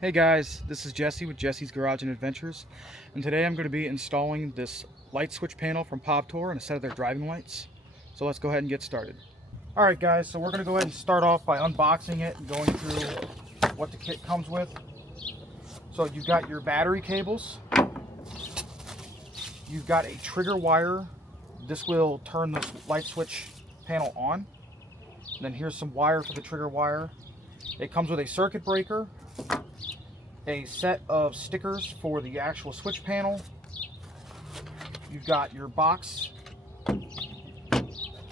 Hey guys, this is Jesse with Jesse's Garage and Adventures, and today I'm going to be installing this light switch panel from POVTOR and a set of their driving lights. So let's go ahead and get started. Alright guys, so we're going to go ahead and start off by unboxing it and going through what the kit comes with. So you've got your battery cables, you've got a trigger wire. This will turn the light switch panel on. And then here's some wire for the trigger wire. It comes with a circuit breaker, a set of stickers for the actual switch panel. You've got your box, and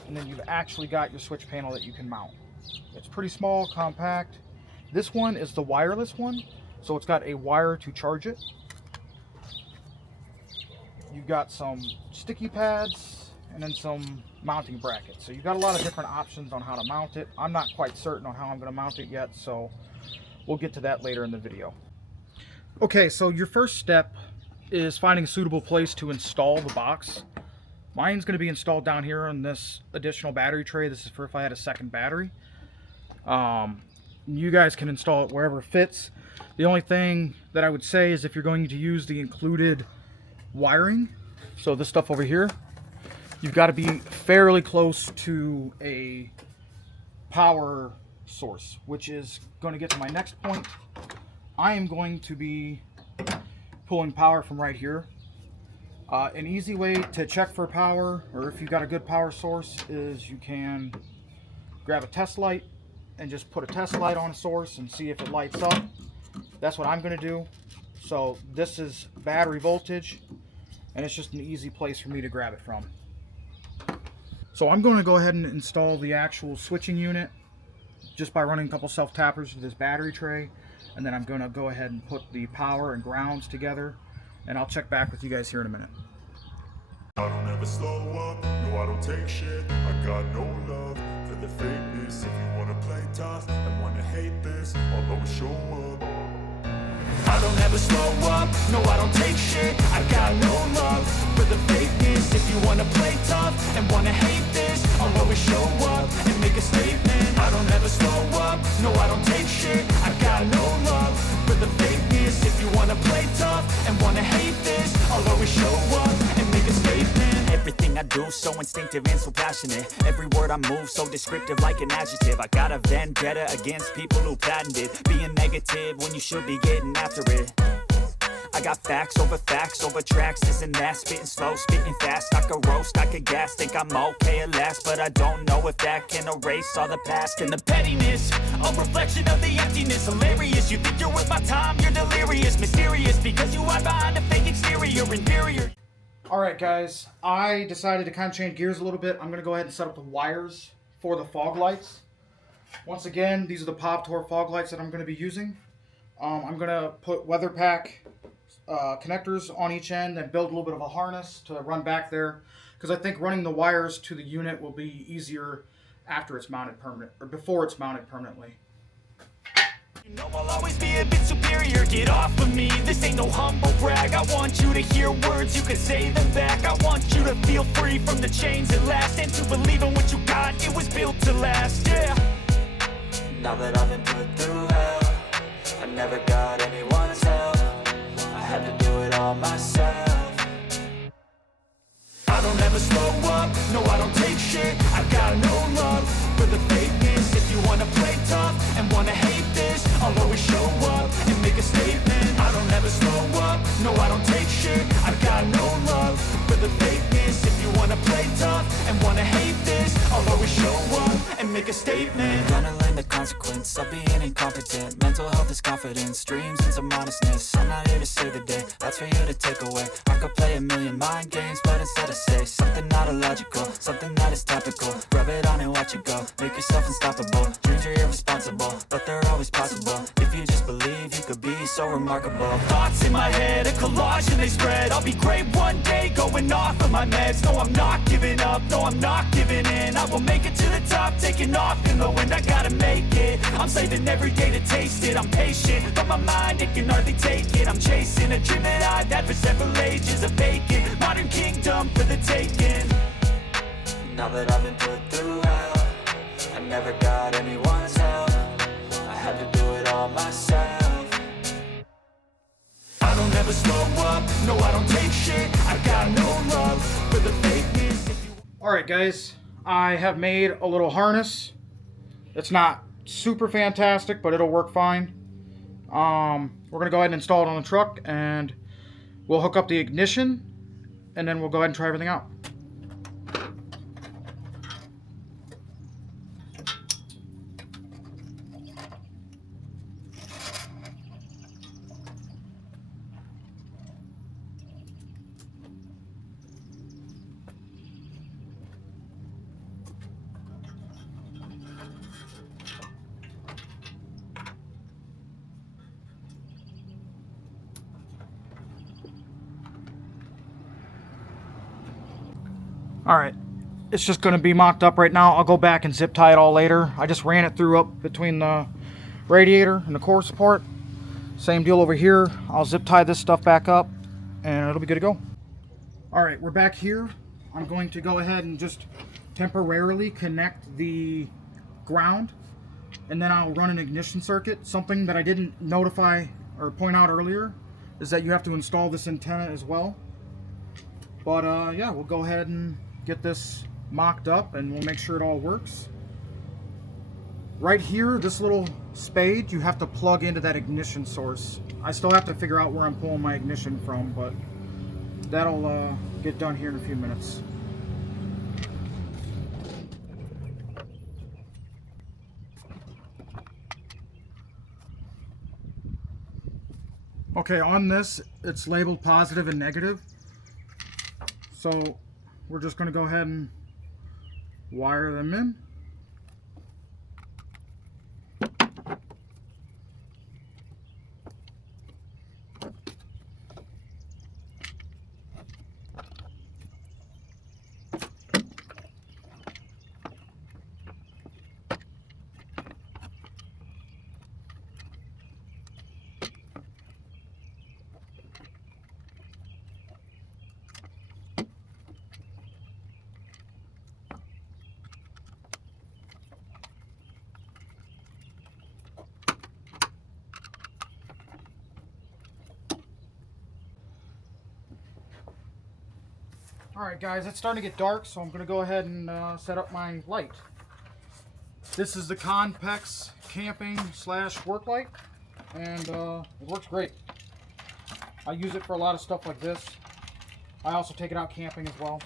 then you've actually got your switch panel that you can mount. It's pretty small, compact. This one is the wireless one, so it's got a wire to charge it. You've got some sticky pads and then some mounting brackets. So you've got a lot of different options on how to mount it. I'm not quite certain on how I'm going to mount it yet, so we'll get to that later in the video. Okay, so your first step is finding a suitable place to install the box. Mine's going to be installed down here on this additional battery tray. This is for if I had a second battery. You guys can install it wherever it fits. The only thing that I would say is if you're going to use the included wiring, so this stuff over here, you've got to be fairly close to a power source, which is going to get to my next point. I am going to be pulling power from right here. An easy way to check for power, or if you've got a good power source, is you can grab a test light and just put a test light on a source and see if it lights up. That's what I'm going to do. So this is battery voltage, and it's just an easy place for me to grab it from. So I'm going to go ahead and install the actual switching unit just by running a couple self-tappers to this battery tray. And then I'm going to go ahead and put the power and grounds together, and I'll check back with you guys here in a minute. I don't ever slow up, no I don't take shit. I got no love for the fakeness. If you wanna play tough and wanna hate this, I'll always show up. I don't ever slow up, no I don't take shit. I got no love for the fakeness. If you wanna play tough and wanna hate this, I'll always show up and make a statement. I don't ever slow up, no I don't take shit. I got no love for the fakeness. If you wanna play tough and wanna hate this, I'll always show up and make a statement. Everything I do so instinctive and so passionate. Every word I move so descriptive like an adjective. I got a vendetta against people who patented being negative when you should be getting after it. I got facts over tracks, this and that. Spitting slow, spitting fast. I could roast, I could gas. Think I'm okay at last, but I don't know if that can erase all the past. And the pettiness, a reflection of the emptiness. Hilarious, you think you're worth my time, you're delirious. Mysterious, because you are behind a fake exterior. Inferior. Alright guys, I decided to kind of change gears a little bit. I'm going to go ahead and set up the wires for the fog lights. Once again, these are the POVTOR fog lights that I'm going to be using. I'm going to put weather pack connectors on each end and build a little bit of a harness to run back there, because I think running the wires to the unit will be easier after it's mounted permanent, or before it's mounted permanently. You know I'll always be a bit superior, get off of me, this ain't no humble brag. I want you to hear words, you can say them back. I want you to feel free from the chains at last, and to believe in what you got, it was built to last, yeah. Now that I've been put through hell, I never got anyone's help. I had to do it all myself. I don't ever slow up, no I don't take shit. I got no love for the fakeness. If you wanna play tough and wanna hate this, I'll always show up and make a statement. I don't ever slow up, no I don't take shit. I got no love for the fakeness. If you wanna play tough and wanna hate this, I'll always show up and make a statement. Gonna learn the consequence of being incompetent. Mental health is confidence, dreams and some honestness. I'm not here to save the day, that's for you to take away. I could play a million mind games, but instead I say something not illogical, something that is topical. Rub it on and watch it go, make yourself unstoppable. Dreams are irresponsible, but they're always possible. If you just believe, you could be so remarkable. Thoughts in my head, a collage and they spread. I'll be great one day, going off of my meds. No, I'm not giving up, no, I'm not giving in. I will make it to the top, taking off in the wind. I gotta make it, I'm saving every day to taste it. I'm patient, but my mind, it can hardly take it. I'm chasing a dream that I've had for several ages. A vacant, modern kingdom for the taking. Now that I've been put through hell, I never got anyone's help. I had to do it all myself. never slow up, no I don't take shit, I've got no love for the fakeness. Alright guys, I have made a little harness. It's not super fantastic, but it'll work fine. We're going to go ahead and install it on the truck, and we'll hook up the ignition, and then we'll go ahead and try everything out. Alright, it's just going to be mocked up right now. I'll go back and zip tie it all later. I just ran it through up between the radiator and the core support. Same deal over here. I'll zip tie this stuff back up and it'll be good to go. Alright, we're back here. I'm going to go ahead and just temporarily connect the ground, and then I'll run an ignition circuit. Something that I didn't notify or point out earlier is that you have to install this antenna as well. But yeah, we'll go ahead and get this mocked up and we'll make sure it all works. Right here, this little spade, you have to plug into that ignition source. I still have to figure out where I'm pulling my ignition from, but that'll get done here in a few minutes. Okay, on this, it's labeled positive and negative. So we're just going to go ahead and wire them in. Alright guys, it's starting to get dark, so I'm going to go ahead and set up my light. This is the Conpex camping / work light, and it works great. I use it for a lot of stuff like this. I also take it out camping as well.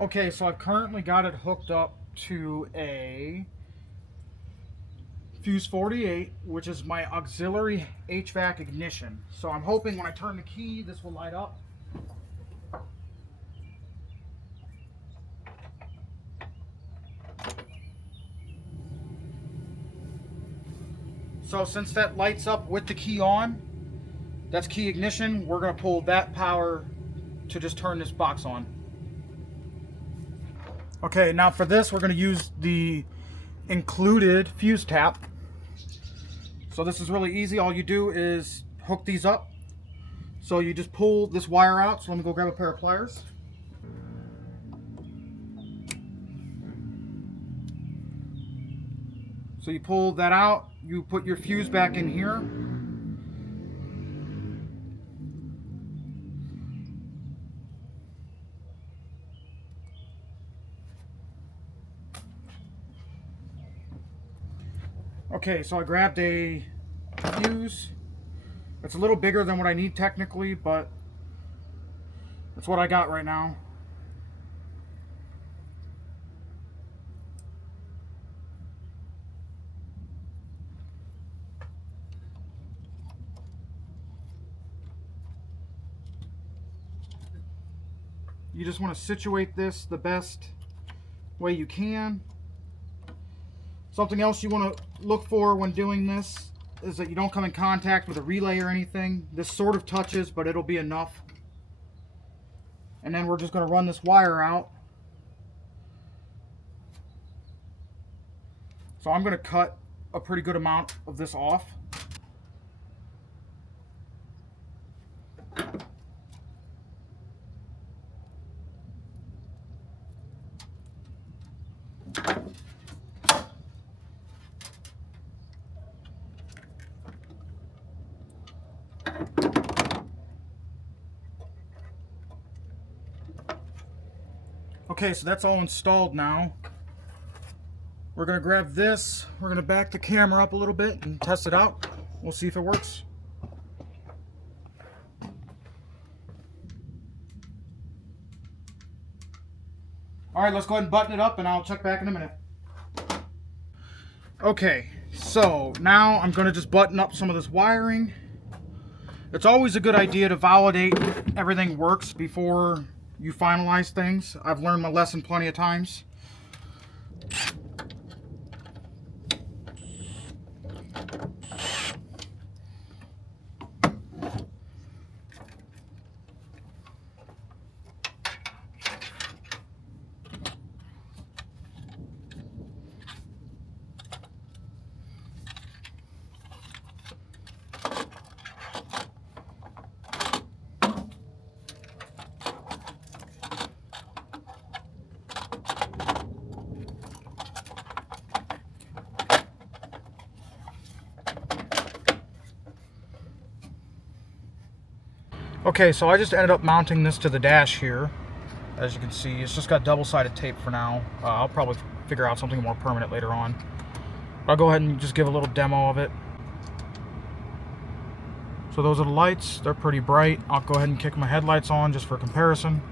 Okay, so I've currently got it hooked up to a Fuse 48, which is my auxiliary HVAC ignition. So I'm hoping when I turn the key, this will light up. So since that lights up with the key on, that's key ignition, we're going to pull that power to just turn this box on. Okay, now for this, we're going to use the included fuse tap. So this is really easy. All you do is hook these up. So you just pull this wire out. So let me go grab a pair of pliers. So you pull that out, you put your fuse back in here. Okay, so I grabbed a fuse. It's a little bigger than what I need technically, but that's what I got right now. you just want to situate this the best way you can. Something else you want to look for when doing this is that you don't come in contact with a relay or anything. This sort of touches, but it'll be enough. And then we're just going to run this wire out. So I'm going to cut a pretty good amount of this off. Okay, so that's all installed now. We're going to grab this, we're going to back the camera up a little bit and test it out. We'll see if it works. Alright, let's go ahead and button it up and I'll check back in a minute. Okay, so now I'm going to just button up some of this wiring. It's always a good idea to validate everything works before you finalize things. I've learned my lesson plenty of times. Okay, so I just ended up mounting this to the dash here. As you can see, it's just got double-sided tape for now. I'll probably figure out something more permanent later on. But I'll go ahead and just give a little demo of it. So those are the lights. They're pretty bright. I'll go ahead and kick my headlights on just for comparison.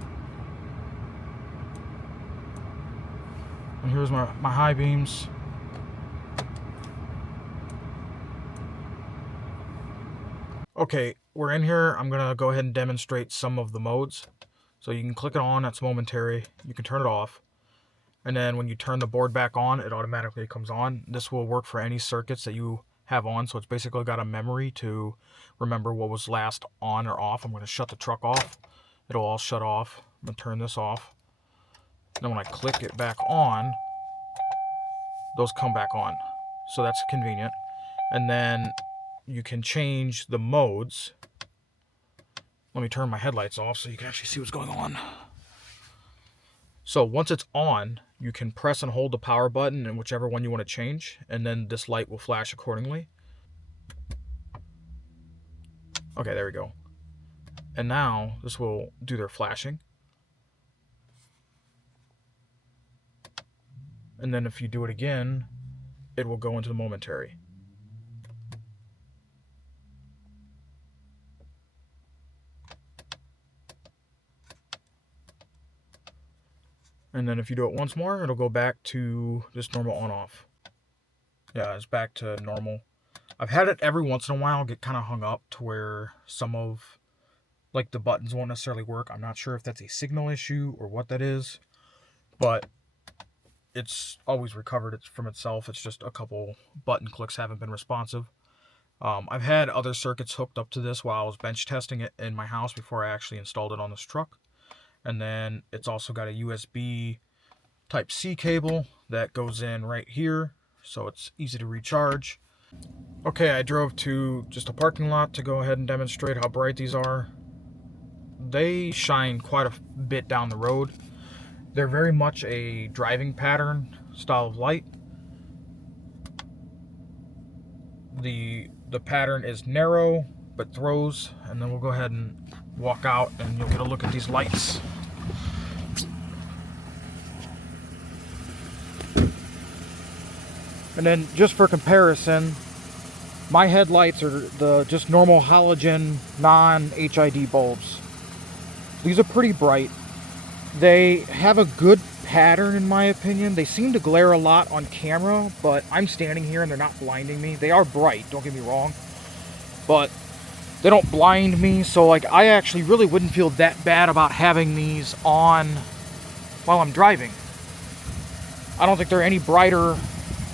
And here's my high beams. Okay, we're in here. I'm going to go ahead and demonstrate some of the modes. So you can click it on, that's momentary. You can turn it off. And then when you turn the board back on, it automatically comes on. This will work for any circuits that you have on. So it's basically got a memory to remember what was last on or off. I'm going to shut the truck off. It'll all shut off. I'm going to turn this off. Then when I click it back on, those come back on. So that's convenient. And then you can change the modes. Let me turn my headlights off so you can actually see what's going on. So once it's on, you can press and hold the power button and whichever one you want to change, and then this light will flash accordingly. Okay, there we go. And now this will do their flashing. And then if you do it again, it will go into the momentary. And then if you do it once more, it'll go back to just normal on-off. Yeah, it's back to normal. I've had it every once in a while get kind of hung up to where some of, like, the buttons won't necessarily work. I'm not sure if that's a signal issue or what that is, but it's always recovered it from itself. It's just a couple button clicks haven't been responsive. I've had other circuits hooked up to this while I was bench testing it in my house before I actually installed it on this truck. And then it's also got a USB Type-C cable that goes in right here, so it's easy to recharge. Okay, I drove to just a parking lot to go ahead and demonstrate how bright these are. They shine quite a bit down the road. They're very much a driving pattern style of light. The pattern is narrow but throws, and then we'll go ahead and walk out and you'll get a look at these lights. And then just for comparison, my headlights are the just normal halogen non-HID bulbs. These are pretty bright. They have a good pattern in my opinion. They seem to glare a lot on camera, but I'm standing here and they're not blinding me. They are bright, don't get me wrong, but They don't blind me, so like I actually really wouldn't feel that bad about having these on while I'm driving. I don't think they're any brighter,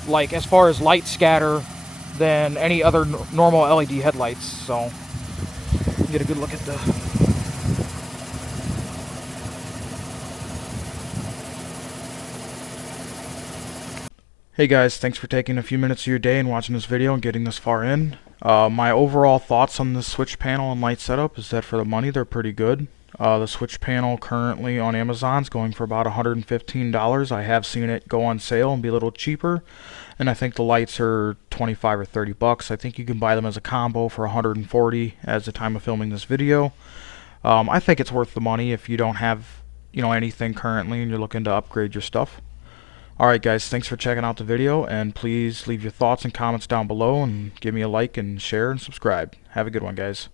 like as far as light scatter, than any other normal LED headlights. So get a good look at the. Hey guys, thanks for taking a few minutes of your day and watching this video and getting this far in. My overall thoughts on this switch panel and light setup is that for the money they're pretty good. The switch panel currently on Amazon is going for about $115. I have seen it go on sale and be a little cheaper, and I think the lights are 25 or 30 bucks. I think you can buy them as a combo for 140 as the time of filming this video. I think it's worth the money if you don't have, anything currently and you're looking to upgrade your stuff. Alright guys, thanks for checking out the video, and please leave your thoughts and comments down below and give me a like and share and subscribe. Have a good one, guys.